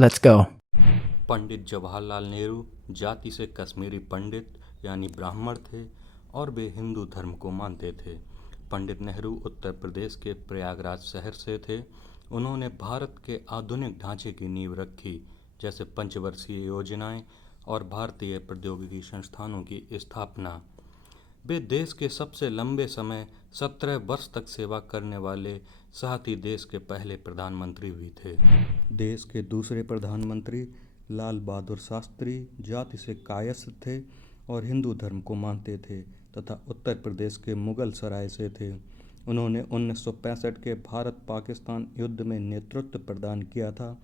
Let's go. Pandit Jawaharlal Nehru जाति से कश्मीरी पंडित यानी ब्राह्मण थे और वे हिंदू धर्म को मानते थे। पंडित नेहरू उत्तर प्रदेश के प्रयागराज शहर से थे। उन्होंने भारत के आधुनिक ढांचे की नींव रखी, जैसे पंचवर्षीय योजनाएं और भारतीय प्रौद्योगिकी संस्थानों की स्थापना। वे देश के सबसे लंबे समय 17 वर्ष तक सेवा करने वाले, साथ ही देश के पहले प्रधानमंत्री भी थे। देश के दूसरे प्रधानमंत्री लाल बहादुर शास्त्री जाति से कायस्थ थे और हिंदू धर्म को मानते थे तथा उत्तर प्रदेश के मुगल सराय से थे। उन्होंने 1965 के भारत पाकिस्तान युद्ध में नेतृत्व प्रदान किया था,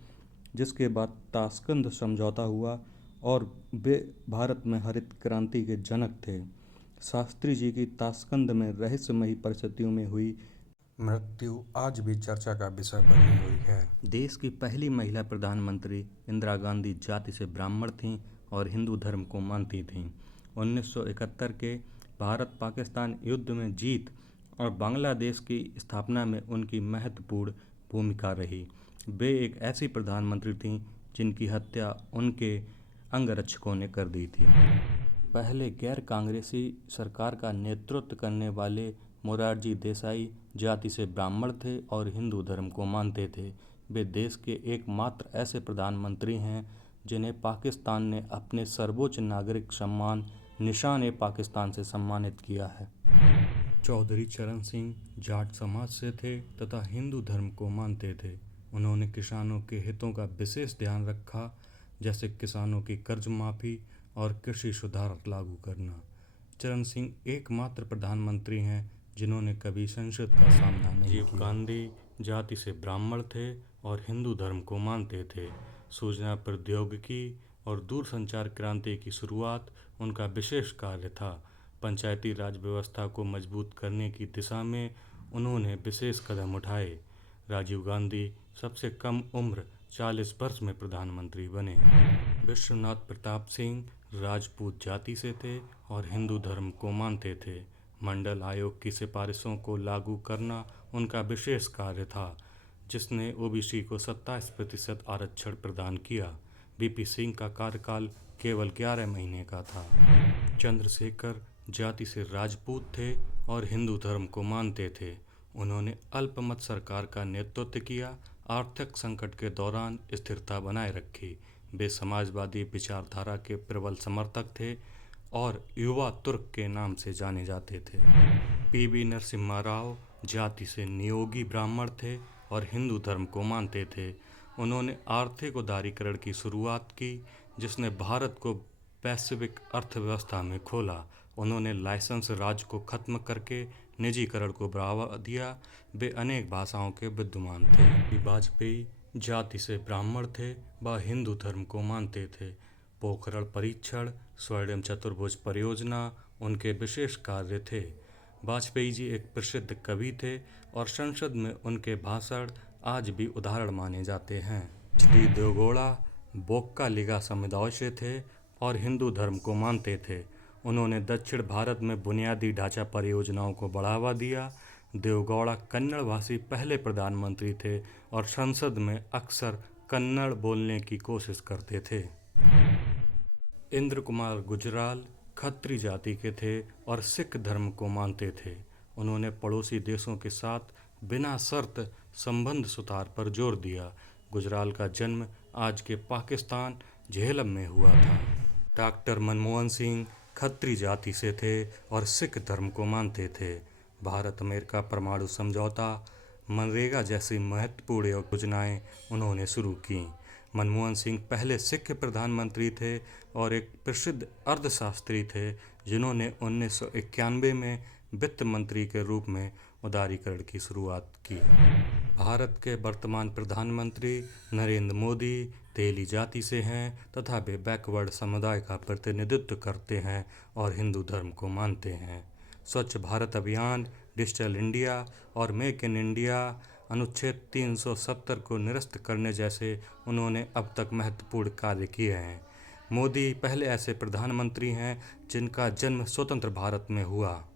जिसके बाद ताशकंद समझौता हुआ और वे भारत में हरित क्रांति के जनक थे। शास्त्री जी की ताशकंद में रहस्यमयी परिस्थितियों में हुई मृत्यु आज भी चर्चा का विषय बनी हुई है। देश की पहली महिला प्रधानमंत्री इंदिरा गांधी जाति से ब्राह्मण थीं और हिंदू धर्म को मानती थीं। 1971 के भारत पाकिस्तान युद्ध में जीत और बांग्लादेश की स्थापना में उनकी महत्वपूर्ण भूमिका रही। वे एक ऐसी प्रधानमंत्री थीं जिनकी हत्या उनके अंगरक्षकों ने कर दी थी। पहले गैर कांग्रेसी सरकार का नेतृत्व करने वाले मोरारजी देसाई जाति से ब्राह्मण थे और हिंदू धर्म को मानते थे। वे देश के एकमात्र ऐसे प्रधानमंत्री हैं जिन्हें पाकिस्तान ने अपने सर्वोच्च नागरिक सम्मान निशान-ए-पाकिस्तान से सम्मानित किया है। चौधरी चरण सिंह जाट समाज से थे तथा हिंदू धर्म को मानते थे। उन्होंने किसानों के हितों का विशेष ध्यान रखा, जैसे किसानों की कर्ज माफी और कृषि सुधार लागू करना। चरण सिंह एकमात्र प्रधानमंत्री हैं जिन्होंने कभी संसद का सामना नहीं किया। राजीव गांधी जाति से ब्राह्मण थे और हिंदू धर्म को मानते थे। सूचना प्रौद्योगिकी और दूरसंचार क्रांति की शुरुआत उनका विशेष कार्य था। पंचायती राज व्यवस्था को मजबूत करने की दिशा में उन्होंने विशेष कदम उठाए। राजीव गांधी सबसे कम उम्र 40 वर्ष में प्रधानमंत्री बने। विश्वनाथ प्रताप सिंह राजपूत जाति से थे और हिंदू धर्म को मानते थे। मंडल आयोग की सिफारिशों को लागू करना उनका विशेष कार्य था, जिसने ओबीसी को 27% आरक्षण प्रदान किया। वीपी सिंह का कार्यकाल केवल 11 महीने का था। चंद्रशेखर जाति से राजपूत थे और हिंदू धर्म को मानते थे। उन्होंने अल्पमत सरकार का नेतृत्व किया, आर्थिक संकट के दौरान स्थिरता बनाए रखी। वे समाजवादी विचारधारा के प्रबल समर्थक थे और युवा तुर्क के नाम से जाने जाते थे। पीवी नरसिम्हा राव जाति से नियोगी ब्राह्मण थे और हिंदू धर्म को मानते थे। उन्होंने आर्थिक उदारीकरण की शुरुआत की, जिसने भारत को वैश्विक अर्थव्यवस्था में खोला। उन्होंने लाइसेंस राज को खत्म करके निजीकरण को बढ़ावा दिया। वे अनेक भाषाओं के विद्वान थे। वाजपेयी जाति से ब्राह्मण थे व हिंदू धर्म को मानते थे। पोखरण परीक्षण, स्वर्णिम चतुर्भुज परियोजना उनके विशेष कार्य थे। वाजपेयी जी एक प्रसिद्ध कवि थे और संसद में उनके भाषण आज भी उदाहरण माने जाते हैं। श्री देवगौड़ा बोक्का-लिगा समुदाय से थे और हिंदू धर्म को मानते थे। उन्होंने दक्षिण भारत में बुनियादी ढांचा परियोजनाओं को बढ़ावा दिया। देवगौड़ा कन्नड़ भाषी पहले प्रधानमंत्री थे और संसद में अक्सर कन्नड़ बोलने की कोशिश करते थे। इंद्र कुमार गुजराल खत्री जाति के थे और सिख धर्म को मानते थे। उन्होंने पड़ोसी देशों के साथ बिना शर्त संबंध सुधार पर जोर दिया। गुजराल का जन्म आज के पाकिस्तान झेलम में हुआ था। डॉक्टर मनमोहन सिंह खत्री जाति से थे और सिख धर्म को मानते थे। भारत अमेरिका परमाणु समझौता, मनरेगा जैसी महत्वपूर्ण योजनाएं उन्होंने शुरू की। मनमोहन सिंह पहले सिख प्रधानमंत्री थे और एक प्रसिद्ध अर्थशास्त्री थे, जिन्होंने 1991 में वित्त मंत्री के रूप में उदारीकरण की शुरुआत की। भारत के वर्तमान प्रधानमंत्री नरेंद्र मोदी तेली जाति से हैं तथा वे बैकवर्ड समुदाय का प्रतिनिधित्व करते हैं और हिंदू धर्म को मानते हैं। स्वच्छ भारत अभियान, डिजिटल इंडिया और मेक इन इंडिया, अनुच्छेद 370 को निरस्त करने जैसे उन्होंने अब तक महत्वपूर्ण कार्य किए हैं। मोदी पहले ऐसे प्रधानमंत्री हैं जिनका जन्म स्वतंत्र भारत में हुआ।